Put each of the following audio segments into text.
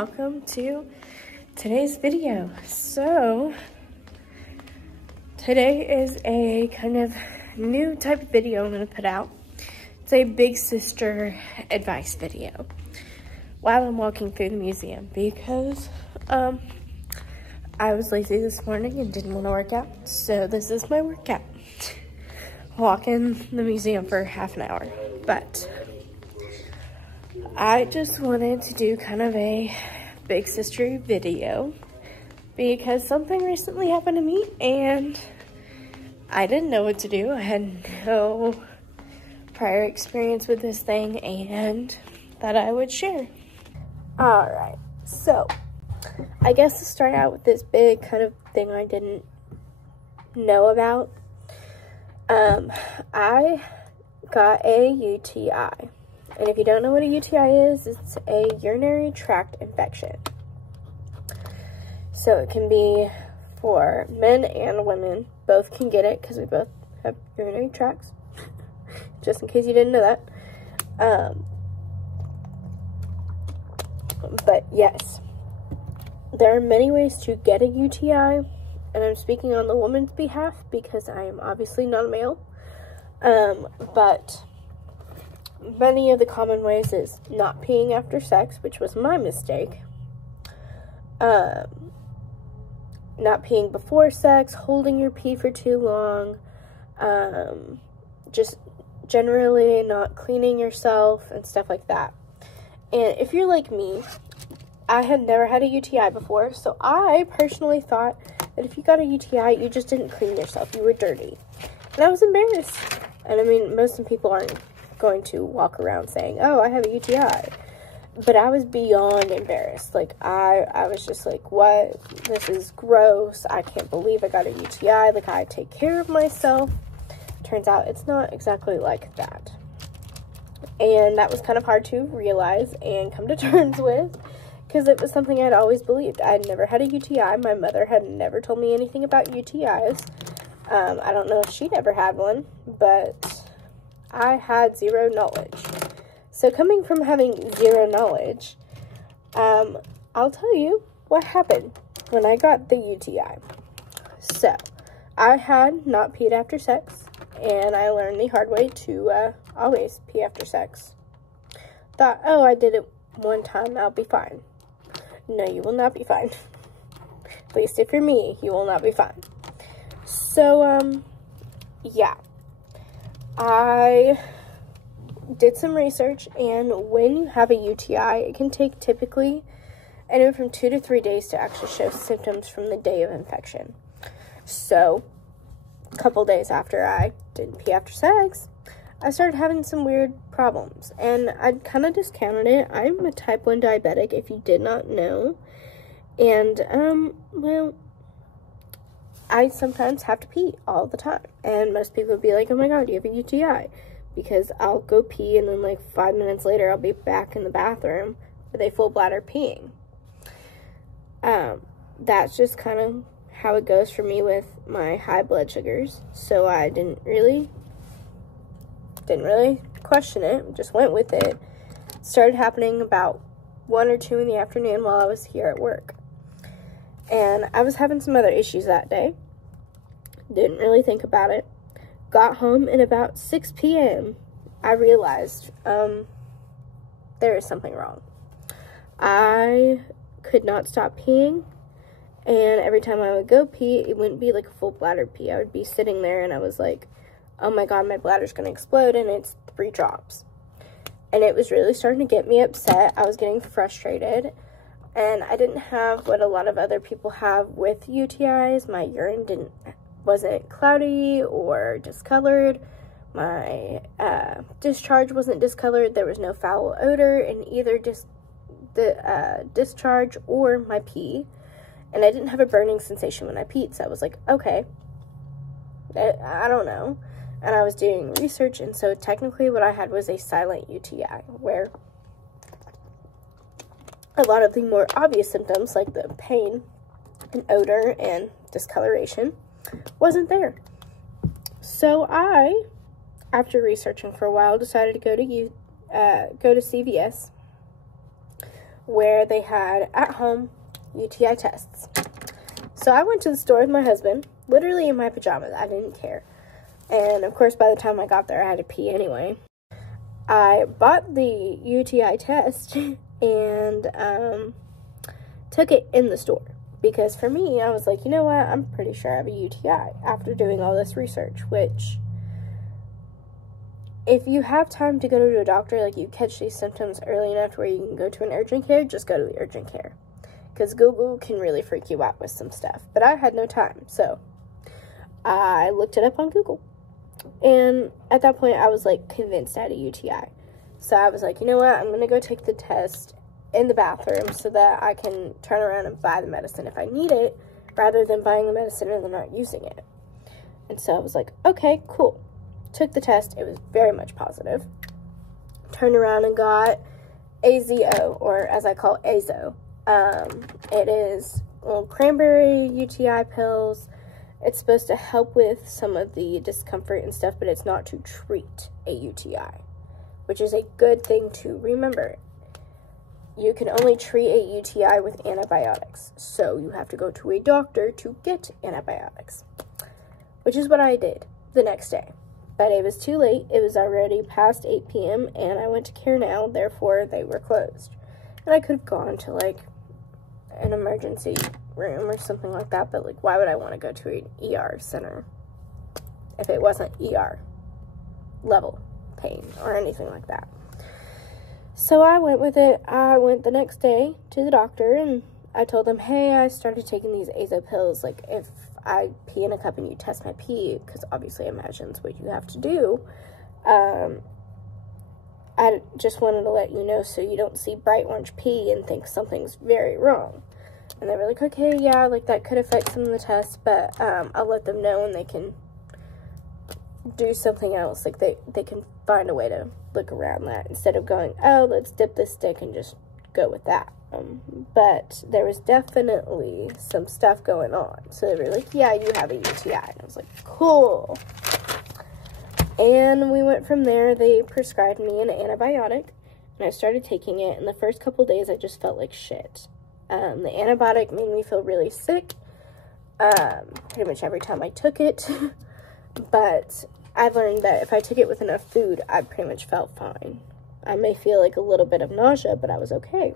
welcome to today's video. So today is a kind of new type of video I'm going to put out. It's a big sister advice video while I'm walking through the museum because I was lazy this morning and didn't want to work out, so this is my workout. Walk in the museum for half an hour, but I just wanted to do kind of a big sister video because something recently happened to me and I didn't know what to do. I had no prior experience with this thing and that I would share. Alright, so I guess to start out with this big kind of thing I didn't know about, I got a UTI. And if you don't know what a UTI is, it's a urinary tract infection. So it can be for men and women. Both can get it because we both have urinary tracts. Just in case you didn't know that. But yes, there are many ways to get a UTI. And I'm speaking on the woman's behalf because I am obviously not a male. But many of the common ways is not peeing after sex, which was my mistake. Not peeing before sex, holding your pee for too long, just generally not cleaning yourself and stuff like that. And if you're like me, I had never had a UTI before, so I personally thought that if you got a UTI, you just didn't clean yourself, you were dirty. And I was embarrassed. And I mean, most people aren't going to walk around saying, oh, I have a UTI. But I was beyond embarrassed. Like, I was just like, what? This is gross. I can't believe I got a UTI. Like, I take care of myself. Turns out it's not exactly like that. And that was kind of hard to realize and come to terms with, because it was something I'd always believed. I had never had a UTI. My mother had never told me anything about UTIs. I don't know if she'd ever had one, but I had zero knowledge. So coming from having zero knowledge, I'll tell you what happened when I got the UTI. So I had not peed after sex, and I learned the hard way to always pee after sex. Thought, oh, I did it one time, I'll be fine. No, you will not be fine. At least if you're me, you will not be fine. So, yeah. I did some research, and when you have a UTI, it can take typically anywhere from 2 to 3 days to actually show symptoms from the day of infection. So, a couple days after I didn't pee after sex, I started having some weird problems, and I kind of discounted it. I'm a type 1 diabetic, if you did not know, and, well, I sometimes have to pee all the time, and most people would be like, oh my god, you have a UTI, because I'll go pee, and then, like, 5 minutes later, I'll be back in the bathroom with a full bladder peeing. That's just kind of how it goes for me with my high blood sugars, so I didn't really question it, just went with it. It started happening about 1 or 2 in the afternoon while I was here at work. And I was having some other issues that day. Didn't really think about it. Got home, and about 6 p.m. I realized there is something wrong. I could not stop peeing, and every time I would go pee, it wouldn't be like a full bladder pee. I would be sitting there, and I was like, oh my god, my bladder's going to explode, and it's 3 drops. And it was really starting to get me upset. I was getting frustrated, and I didn't have what a lot of other people have with UTIs. My urine wasn't cloudy or discolored. My discharge wasn't discolored. There was no foul odor in either the discharge or my pee. And I didn't have a burning sensation when I peed, so I was like, okay, I don't know. And I was doing research, and so technically what I had was a silent UTI, where a lot of the more obvious symptoms, like the pain and odor and discoloration, wasn't there. So I, after researching for a while, decided to go to CVS, where they had at-home UTI tests. So I went to the store with my husband, literally in my pajamas. I didn't care. And, of course, by the time I got there, I had to pee anyway. I bought the UTI test and took it in the store. Because for me, I was like, you know what? I'm pretty sure I have a UTI after doing all this research, which, if you have time to go to a doctor, like you catch these symptoms early enough where you can go to an urgent care, just go to the urgent care. Because Google can really freak you out with some stuff. But I had no time, so I looked it up on Google. And at that point, I was, like, convinced I had a UTI. So I was like, you know what? I'm going to go take the test in the bathroom so that I can turn around and buy the medicine if I need it, rather than buying the medicine and then not using it. And so I was like, okay, cool. Took the test. It was very much positive. Turned around and got AZO, or as I call Azo. It is little cranberry UTI pills. It's supposed to help with some of the discomfort and stuff, but it's not to treat a UTI, which is a good thing to remember. You can only treat a UTI with antibiotics, so you have to go to a doctor to get antibiotics, which is what I did the next day. But it was too late. It was already past 8 p.m., and I went to Care Now, therefore they were closed. And I could have gone to, like, an emergency room or something like that, but, like, why would I want to go to an ER center if it wasn't ER level pain or anything like that? So I went with it. I went the next day to the doctor, and I told them, hey, I started taking these Azo pills. Like, if I pee in a cup and you test my pee, because obviously I imagine it's what you have to do, I just wanted to let you know so you don't see bright orange pee and think something's very wrong. And they were like, okay, yeah, like, that could affect some of the tests, but I'll let them know and they can do something else. Like, they can find a way to look around that instead of going, oh, let's dip this stick and just go with that. But there was definitely some stuff going on. So they were like, yeah, you have a UTI. And I was like, cool. And we went from there. They prescribed me an antibiotic, and I started taking it. And the first couple days, I just felt like shit. The antibiotic made me feel really sick, pretty much every time I took it. But I've learned that if I took it with enough food, I pretty much felt fine. I may feel like a little bit of nausea, but I was okay.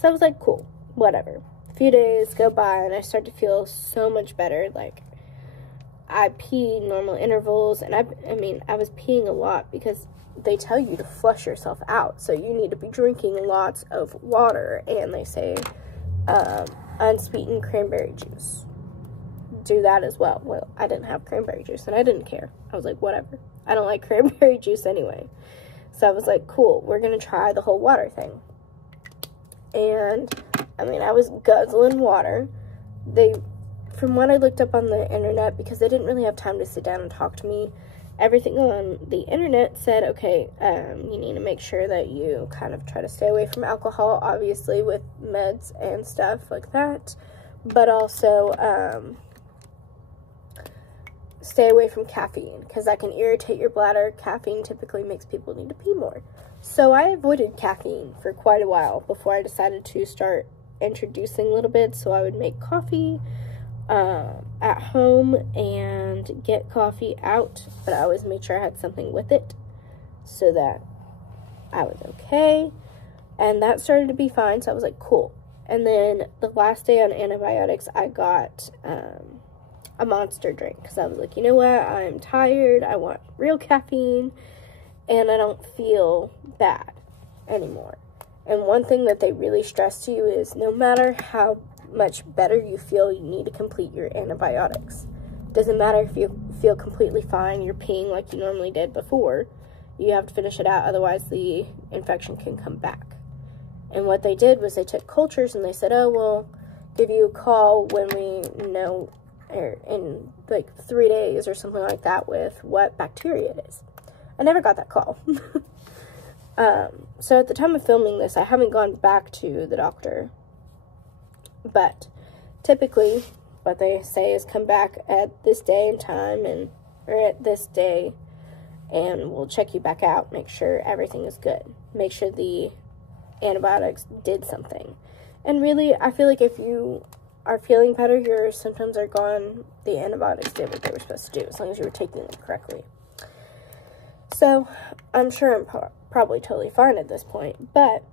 So I was like, cool, whatever. A few days go by, and I start to feel so much better. Like, I pee normal intervals, and I was peeing a lot because they tell you to flush yourself out. So you need to be drinking lots of water, and they say unsweetened cranberry juice. Do that as well. Well, I didn't have cranberry juice, and I didn't care. I was like, whatever. I don't like cranberry juice anyway. So I was like, cool, we're going to try the whole water thing. And, I was guzzling water. From what I looked up on the internet, because they didn't really have time to sit down and talk to me, everything on the internet said, okay, you need to make sure that you kind of try to stay away from alcohol, obviously, with meds and stuff like that. But also, stay away from caffeine, because that can irritate your bladder. Caffeine typically makes people need to pee more. So I avoided caffeine for quite a while before I decided to start introducing little bits. So I would make coffee at home and get coffee out, but I always made sure I had something with it so that I was okay. And that started to be fine, so I was like, cool. And then the last day on antibiotics, I got a Monster drink, because I was like, you know what, I'm tired, I want real caffeine, and I don't feel bad anymore. And one thing that they really stress to you is no matter how much better you feel, you need to complete your antibiotics. Doesn't matter if you feel completely fine, you're peeing like you normally did before, you have to finish it out, otherwise the infection can come back. And what they did was they took cultures and they said, oh, we'll give you a call when we know, or in like 3 days or something like that, with what bacteria it is. I never got that call. So at the time of filming this, I haven't gone back to the doctor. But typically, what they say is come back at this day and time, or at this day, and we'll check you back out, make sure everything is good. Make sure the antibiotics did something. And really, I feel like if you are feeling better, your symptoms are gone, the antibiotics did what they were supposed to do, as long as you were taking them correctly. So, I'm sure I'm probably totally fine at this point, but,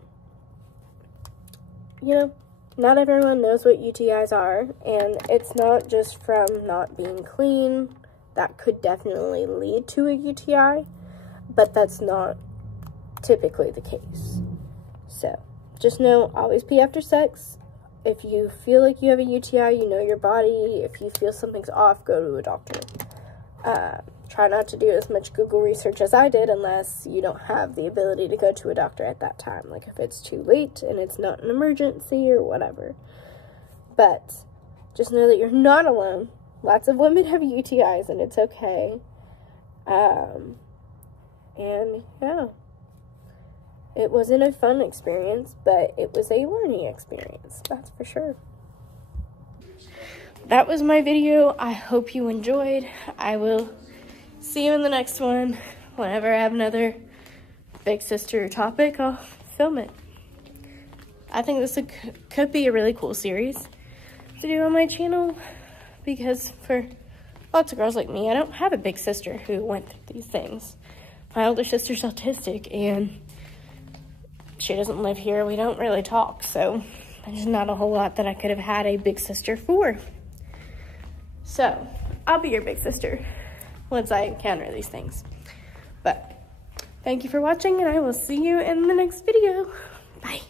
you know, not everyone knows what UTIs are, and it's not just from not being clean. That could definitely lead to a UTI, but that's not typically the case. So, just know, always pee after sex. If you feel like you have a UTI, you know your body. If you feel something's off, go to a doctor. Try not to do as much Google research as I did unless you don't have the ability to go to a doctor at that time. Like if it's too late and it's not an emergency or whatever. But just know that you're not alone. Lots of women have UTIs and it's okay. And yeah. It wasn't a fun experience, but it was a learning experience, that's for sure. That was my video. I hope you enjoyed. I will see you in the next one. Whenever I have another big sister topic, I'll film it. I think this could be a really cool series to do on my channel, because for lots of girls like me, I don't have a big sister who went through these things. My older sister's autistic, and she doesn't live here. We don't really talk, so there's not a whole lot that I could have had a big sister for. So, I'll be your big sister once I encounter these things. But, thank you for watching, and I will see you in the next video. Bye.